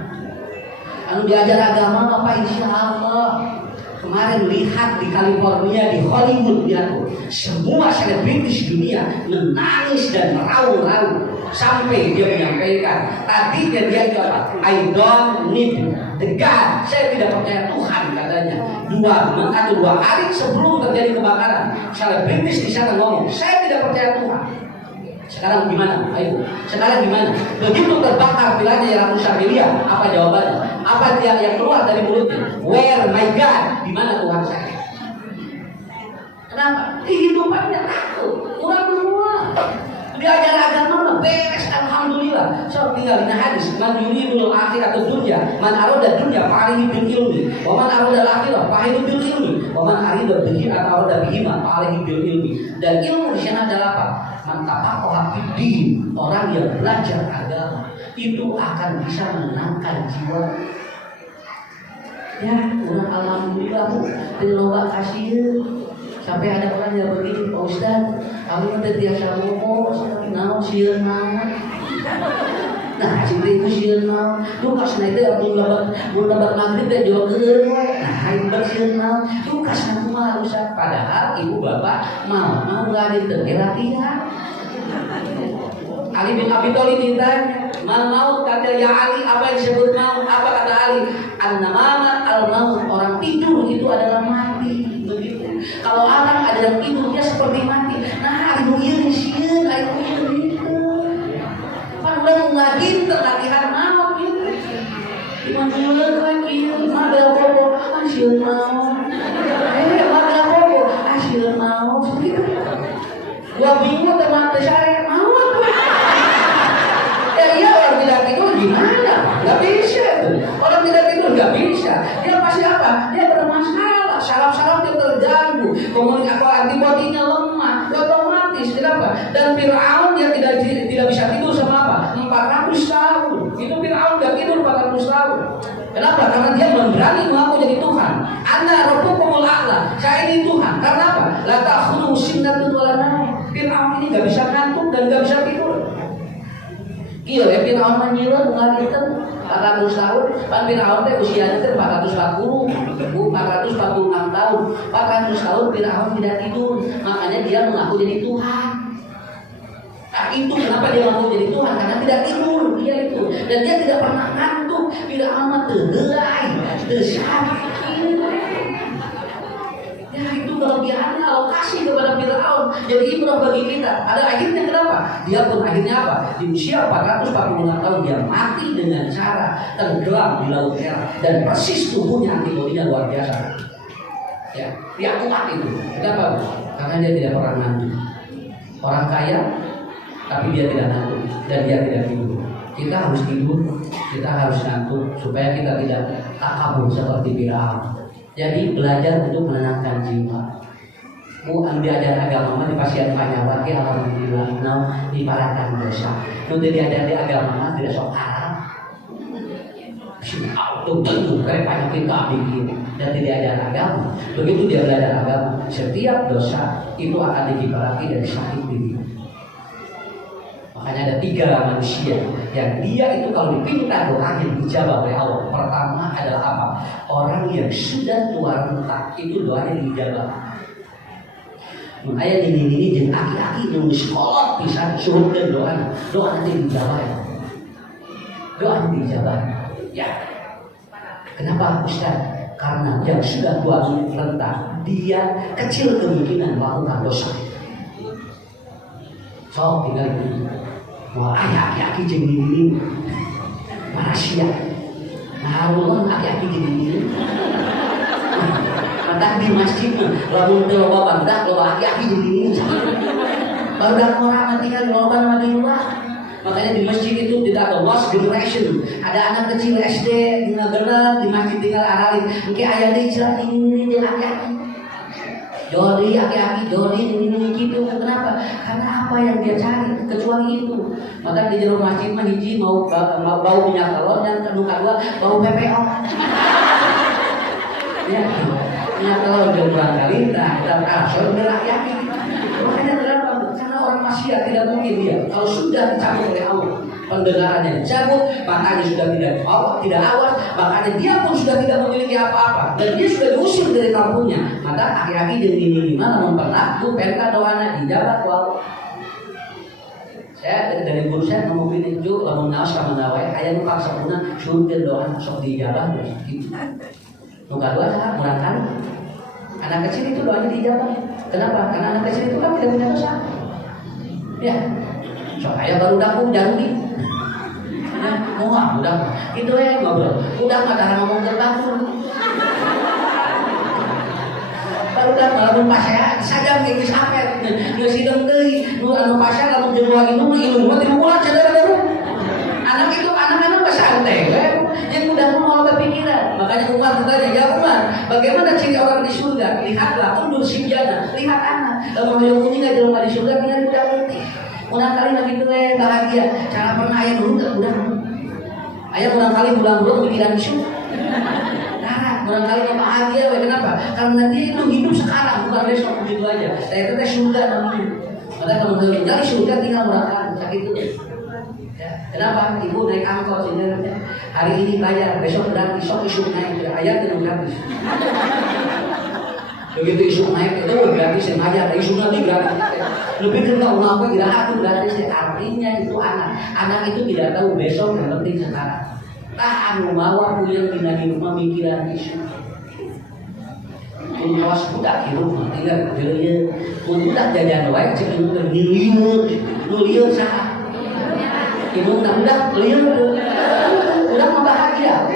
Anu diajar agama apa insya Allah. Kemarin lihat di California, di Hollywood ya tuh, semua selebritis dunia menangis dan meraung-raung sampai dia menyampaikan tadinya dia itu apa? I don't need the God. Saya tidak percaya Tuhan katanya. Dua hari sebelum terjadi kebakaran, selebritis di sana ngomong, saya tidak percaya Tuhan. Sekarang gimana? Ayo. Sekarang gimana? Begitu terbakar vilanya yang rusak miliar, apa jawabannya? Apa yang keluar dari mulutnya? Where my God? Di mana Tuhan saya? Kenapa? Kehidupannya takut. Kurang semua. Diajar agama beres, alhamdulillah. So tinggal di hadis, man yuridul akhirata dunya, man arada dunya fa'alihi bil ilmi, wa man arada al-akhirah fa'alihi bil ilmi, wa man arada bihi atau arada bihima fa'alihi bil ilmi. Dan ilmu di sana adalah apa? Man taqaqaha fid-din, orang yang belajar agama itu akan bisa menenangkan jiwa. Ya, orang alhamdulillah terlalu kasih. Sampai ada orang yang begini, Pak Ustaz, kami udah biasa ngomong, naon sieun naon. Nah, cinta itu sieun naon. Lu kasna itu mun lebat maghrib teh jogeun we. Nah, aing bersieun naon. Lu kasna kumaha Ustaz? Padahal ibu bapak mau ngadin teh latihan. Ali bin Abi Thalib ditanya, "Mal maut?" Kata ya Ali, apa yang disebut maut? Apa kata Ali? An-namama al-maut, orang tidur itu adalah mati. Begitu. Kalau orang ada yang tidur dia seperti mati. Nah, ibu ieu sieun, ibu ieu gitu. Pan urang lagi latihan maut gitu. Dimanjeuleun lagi, mabel bobo, sieun maut. Mabel bobo, sieun maut. Dan Fir'aun dia tidak bisa tidur sama apa? 400 tahun. Itu Fir'aun gak tidur 400 tahun. Kenapa? Karena dia berani mengaku jadi Tuhan. Ana rabbukumul a'la. Saya ini Tuhan. Karena apa? La ta'khudhuhu sinatun wa la nawm. Fir'aun ini gak bisa ngantuk dan gak bisa tidur. Gila ya, Fir'aun menyiler mengalihkan 400 tahun. Kan Fir'aun teh usianya teh 446 tahun. 400 tahun Fir'aun tidak tidur. Makanya dia mengaku jadi Tuhan. Nah, itu kenapa dia mengaku jadi Tuhan? Karena tidak tidur dia itu. Dan dia tidak pernah ngantuk. Fir'aun mah terhelai, tersakit. Ya itu kelebihannya alokasi kepada Fir'aun. Jadi ibrah bagi kita. Ada akhirnya kenapa? Dia pun akhirnya apa? Di usia 446 tahun dia mati dengan cara tenggelam di Laut Merah. Dan persis tubuhnya antibodinya luar biasa. Ya, dia kuat itu. Kenapa? Karena dia tidak pernah ngantuk. Orang kaya, tapi dia tidak ngantuk dan dia tidak tidur. Kita harus tidur, kita harus ngantuk supaya kita tidak takabur seperti Fir'aun. Jadi belajar untuk menenangkan jiwa. Diajar agama di pasien banyak lagi alhamdulillah diparahkan dosa. Nanti diajar di agama tidak sok haram. Auto tentu kayak banyak kita bikin dan tidak ajar agama. Begitu dia belajar agama, setiap dosa itu akan dikibarkan dari sakit diri. Makanya ada 3 manusia yang dia itu kalau dipinta doanya dijawab oleh Allah. Pertama adalah apa? Orang yang sudah tua renta itu doanya dijawab. Makanya ini jeung aki-aki yang sekolah bisa suruh dan doa nanti dijawab. Doa dijawab. Ya. Kenapa Ustaz? Karena yang sudah tua renta dia kecil kemungkinan melakukan dosa. So tinggal ini. Wah, aki-aki jeung ini manusia. Nah, Allah aki-aki jeung ini. Mantap di masjid lamun teu loba bandak loba aki-aki jeung ini. Barudak orang nanti kan loba mati luar. Makanya di masjid itu tidak ada lost generation. Ada anak kecil SD tinggal gerak di masjid tinggal aralin. Engke aya deui celah ini jeung aki-aki. Jodi, aki-aki, jodi, ini gitu. Kenapa? Karena apa yang dia cari, kecuali itu. Maka di jero masjid mah hiji mau bau minyak telur, yang kedua bau PPO. Ya, minyak telur jauh barangkali, nah kita kasih udah aki-aki. Makanya kenapa? Karena orang maksiat tidak mungkin dia. Kalau sudah dicabut oleh Allah, pendengarannya dicabut, makanya sudah tidak awas, makanya dia pun sudah tidak memiliki apa-apa dan dia sudah diusir dari kampungnya. Maka aki-aki jadi ini gimana pernah tuh perka doana dijabat Allah. Saya dari guru saya ngomong ini juga lamun naos ka menawai aya nu kaksapuna surkeun doa sok dijabat gitu. Nu kadua saha murangkan anak kecil itu doanya dijabat. Kenapa? Karena anak kecil itu kan tidak punya dosa. Ya. Sok aya baru daku janji. Muah, udah gitu ya ngobrol. Udah nggak ngomong terbangun. Baru dah kalau pasnya saja kayak sampai nggak sidang deh. Nu anu pasnya lamun jeung lagi nu ilmu mah tilu bulan sadar-sadar. Anak-anak bersantai, yang mudah mau berpikiran. Makanya Umar bertanya, ya Umar, bagaimana ciri orang di surga? Lihatlah, undur sinjana, lihat anak. Kalau yang kuning aja di surga, tinggal udah putih. Ulang kali lagi tuh bahagia. Cara pernah ayah dulu nggak udah. Ayah ulang kali bulan-bulan pikiran isu. Nah, ulang kali nggak bahagia. Kenapa? Karena dia itu hidup sekarang bukan besok begitu aja. Saya itu surga namanya. Maka kalau mau dari surga tinggal ulang kali sakit itu. Ya. Kenapa? Ibu naik angkot sebenarnya. Hari ini bayar, besok gratis, besok isu naik. Ayah tidak gratis. Begitu isu naik itu gratis yang aja, isu nanti gratis. Lebih kenal apa tidak aku gratis. Artinya itu anak itu tidak tahu besok yang penting sekarang. Tahan mawa yang tinggal di rumah mikiran isu. Awas budak di rumah tinggal kerja. Budak jajan wae cek liur sah. Ibu budak liur, budak mah bahagia.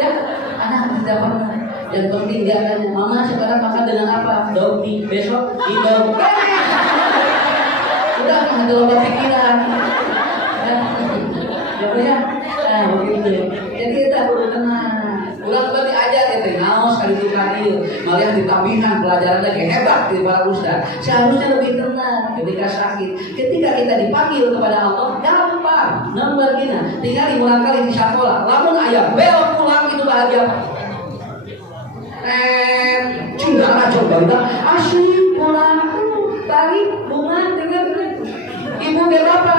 Ya, anak tidak pernah. Yang penting dia tanya, mama sekarang makan dengan apa? Daun mie, besok hidung. Udah nggak ada lomba pikiran. Ya, nah begitu. Jadi kita perlu tenang. Ulang lagi aja gitu, naos kali itu kali. malah ditambihkan pelajaran lagi hebat di para ustaz. Seharusnya lebih tenang ketika sakit. Ketika kita dipanggil kepada Allah, gampang. Nomor gina, tinggal dimulai kali di sekolah. Lamun ayah belok pulang itu bahagia. Cuma aja bangga, asli pulang tadi bunga tinggal ibu berapa?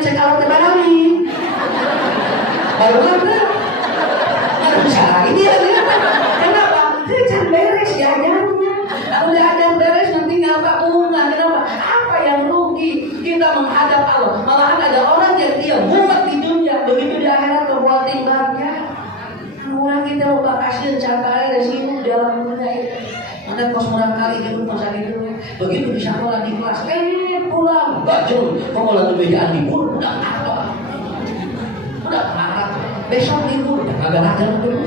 Sekarang terbarani. Baru ada. Bisa ini ya. Kenapa? Jangan beres ya ajarnya. Udah ajar beres nanti ngapa bunga? Kenapa? Apa yang rugi? Kita menghadap Allah. Malahan ada orang yang dia mumet di dunia, begitu di akhirat terbuat bahagia. Orang kita lupa kasih capai resiko dalam dunia ini. Ada kos murah kali hidup masa itu. Begitu bisa sekolah di kelas, pulang baju, kamu lagi bejaan libur, udah apa? Udah marah. Besok libur, udah kagak ada dulu.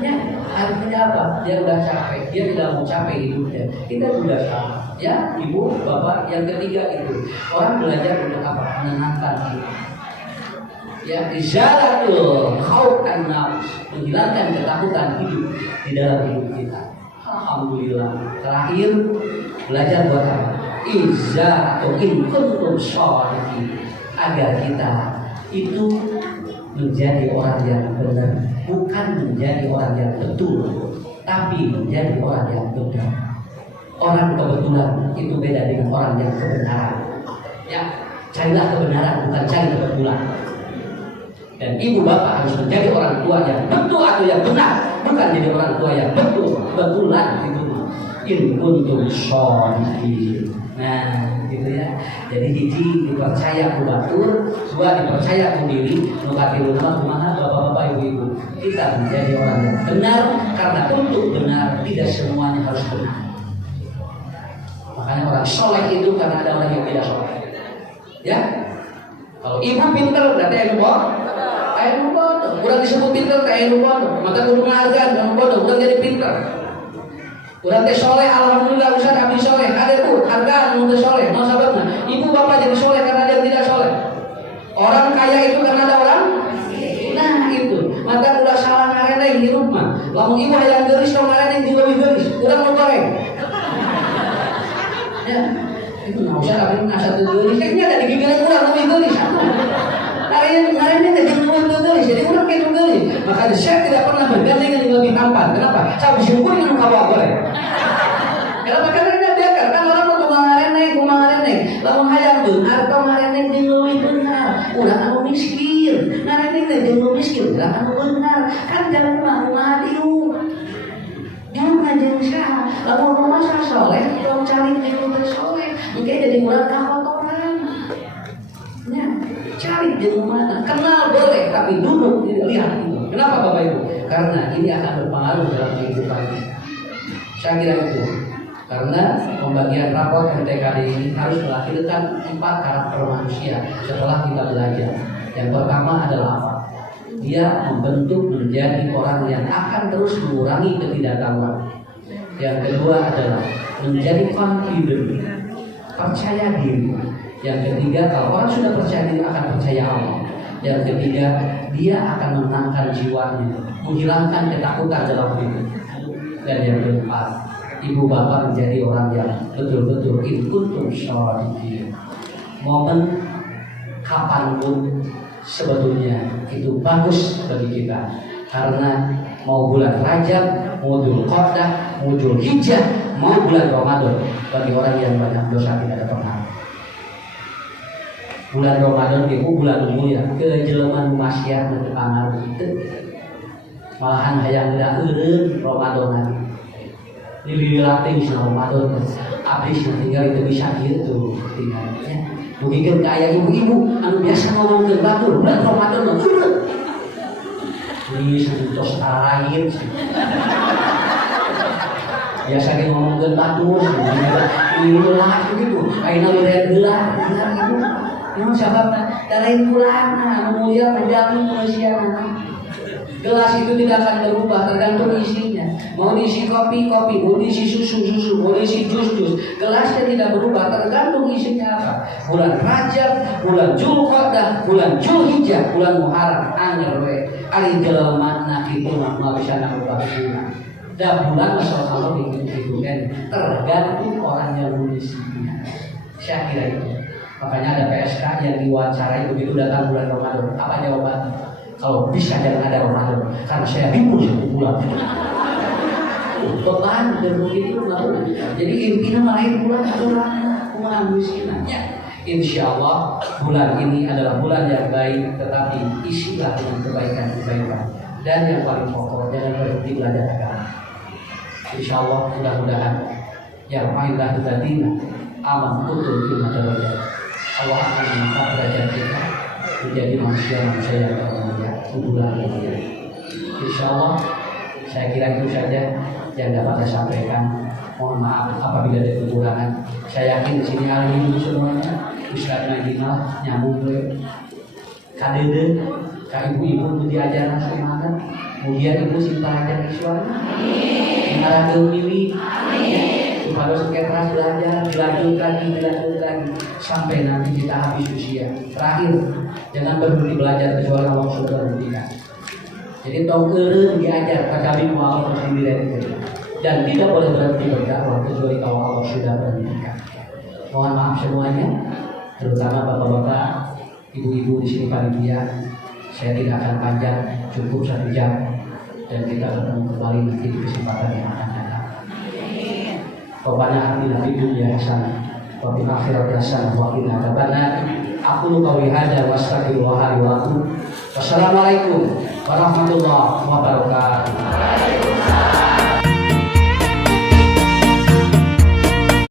Ya, artinya apa? Dia udah capek, dia tidak mau capek hidupnya. Kita sudah sama. Ya, ibu, bapak, yang ketiga itu orang belajar untuk apa? Menenangkan diri. Ya, izalatul khauf an nafs, menghilangkan ketakutan hidup di dalam hidup kita. Alhamdulillah. Terakhir belajar buat apa? Izza atau in kuntum sholihin, agar kita itu menjadi orang yang benar, bukan menjadi orang yang betul, tapi menjadi orang yang benar. Orang kebetulan itu beda dengan orang yang kebenaran. Ya, carilah kebenaran, bukan cari kebetulan. Dan ibu bapak harus menjadi orang tua yang betul atau yang benar, bukan jadi orang tua yang betulan itu. In kuntum sholihin. Nah, gitu ya. Jadi hiji dipercaya ku batur, dua dipercaya ku diri, nu katilu mah kumaha bapak-bapak ibu-ibu. Kita menjadi orang yang benar, karena untuk benar tidak semuanya harus benar. Makanya orang soleh itu karena ada orang yang tidak soleh. Ya. Kalau ibu pintar berarti ibu bodoh. Ibu bodoh. Kurang disebut pintar kayak ibu bodoh. Maka kudu menghargaan kamu bodoh, bukan jadi pintar. Kurang teh soleh, alhamdulillah Ustaz abdi soleh. Ada bu, hargaan untuk soleh. Mau sababna. Ibu bapak jadi soleh karena dia tidak soleh. Orang kaya itu karena ada orang. Nah itu. Maka udah salah ngareneng di rumah. Lamun ibu yang geris, kalau ngareneng juga lebih geris. Kurang mau goreng. Ya. Itu nggak usah tapi ngasih geris. Ini ada di gigiran kurang lebih geris. Ngareneng jadi lebih geris. Jadi kurang gitu geris. Maka saya tidak pernah bergandengan yang lebih tampan. Kenapa? Saya bersyukur dengan kawa goreng. Kenapa? Karena dia biarkan. Kan orang mau ngareneng. Lamun hayang benar, atau ngareneng jadi lebih benar. Udah anu miskin. Ngareneng jadi lebih miskin. Udah anu benar. Kan jangan mah diu. Dia ngajeng sah. Lamun rumah sah soleh, kalau cari diu soleh. Mungkin jadi murah kakotoran. Ya, cari di mana. Kenal boleh, tapi duduk lihat itu. Kenapa Bapak Ibu? Karena ini akan berpengaruh dalam kehidupan kita. Saya kira itu. Karena pembagian rapor MTKD ini harus melahirkan 4 karakter manusia setelah kita belajar. Yang pertama adalah apa? Dia membentuk menjadi orang yang akan terus mengurangi ketidaktahuan. Yang kedua adalah menjadi confident, percaya diri. Yang ketiga, kalau orang sudah percaya diri akan percaya Allah. Yang ketiga, dia akan menenangkan jiwanya, menghilangkan ketakutan dalam hidup. Dan yang keempat, ibu bapak menjadi orang yang betul-betul in kuntum sholihin. Momen kapanpun sebetulnya itu bagus bagi kita, karena mau bulan Rajab, mau Dzulqa'dah, mau Dzulhijjah, mau bulan Ramadan, bagi orang yang banyak dosa tidak ada pengaruh. Bulan Ramadan itu bulan mulia, kejeleman maksiat dan pengaruh itu. Malahan hayang geura eureun Ramadan lagi. Dililating sama Ramadan, abis tinggal itu bisa gitu tinggalnya. Mungkin kayak ibu-ibu anu biasa ngomong ke batur, bulan Ramadan mah eureun. Ini sentos lain. Biasa dia ngomong ke batur, ini lah gitu. Ayeuna lihat gelar gitu. Yang sahabat dari pulang, mulia menjamin manusia. Gelas itu tidak akan berubah tergantung isinya. Mau diisi kopi, mau diisi susu, mau diisi jus. Gelasnya tidak berubah tergantung isinya apa. Bulan Rajab, bulan Dzulqa'dah, bulan Dzulhijjah, bulan Muharram, anyar we. Ari jelema na kitu mah bisa nambah guna. Dan bulan Masya Allah itu kan tergantung orang yang mengisinya. Saya kira itu. Makanya ada PSK yang diwawancarai begitu datang bulan Ramadan. Apa jawabannya? Kalau bisa jangan ada Ramadan, karena saya bingung satu bulan. Beban dan begitu nggak. Jadi intinya main bulan orang mengambilnya. Insya Allah bulan ini adalah bulan yang baik, tetapi isilah dengan kebaikan-kebaikan. Dan yang paling pokok jangan berhenti belajar agama. Insya Allah mudah-mudahan yang mainlah kita dina aman utuh ilmu terbaik. Allah akan mengangkat derajat kita menjadi manusia yang termulia bulan ini. Insya Allah saya kira itu saja yang dapat saya sampaikan. Mohon maaf apabila ada kekurangan. Saya yakin di sini ahli semuanya Ustaz Najimah nyambung ke kadede, ka ibu-ibu itu diajaran semangat. Kemudian ibu cinta ajar suara. Mengarah ke Mimi, harus keras belajar, dilanjut lagi sampai nanti kita habis usia. Terakhir, jangan berhenti belajar kecuali Allah sudah berhentikan. Jadi tahu diajar, kami mau Allah sendiri dan tidak boleh berhenti berdakwah kecuali kalau Allah sudah berhentikan. Mohon maaf semuanya, terutama bapak-bapak, ibu-ibu di sini panitia. Saya tidak akan panjang, cukup 1 jam. Dan kita bertemu kembali nanti di kesempatan yang akan datang. Rabbana atina fid dunya hasanah wa fil akhirati hasanah wa qina adzabannar. Aqulu qawli hadza wa astaghfirullah li wa lakum. Wassalamualaikum warahmatullahi wabarakatuh.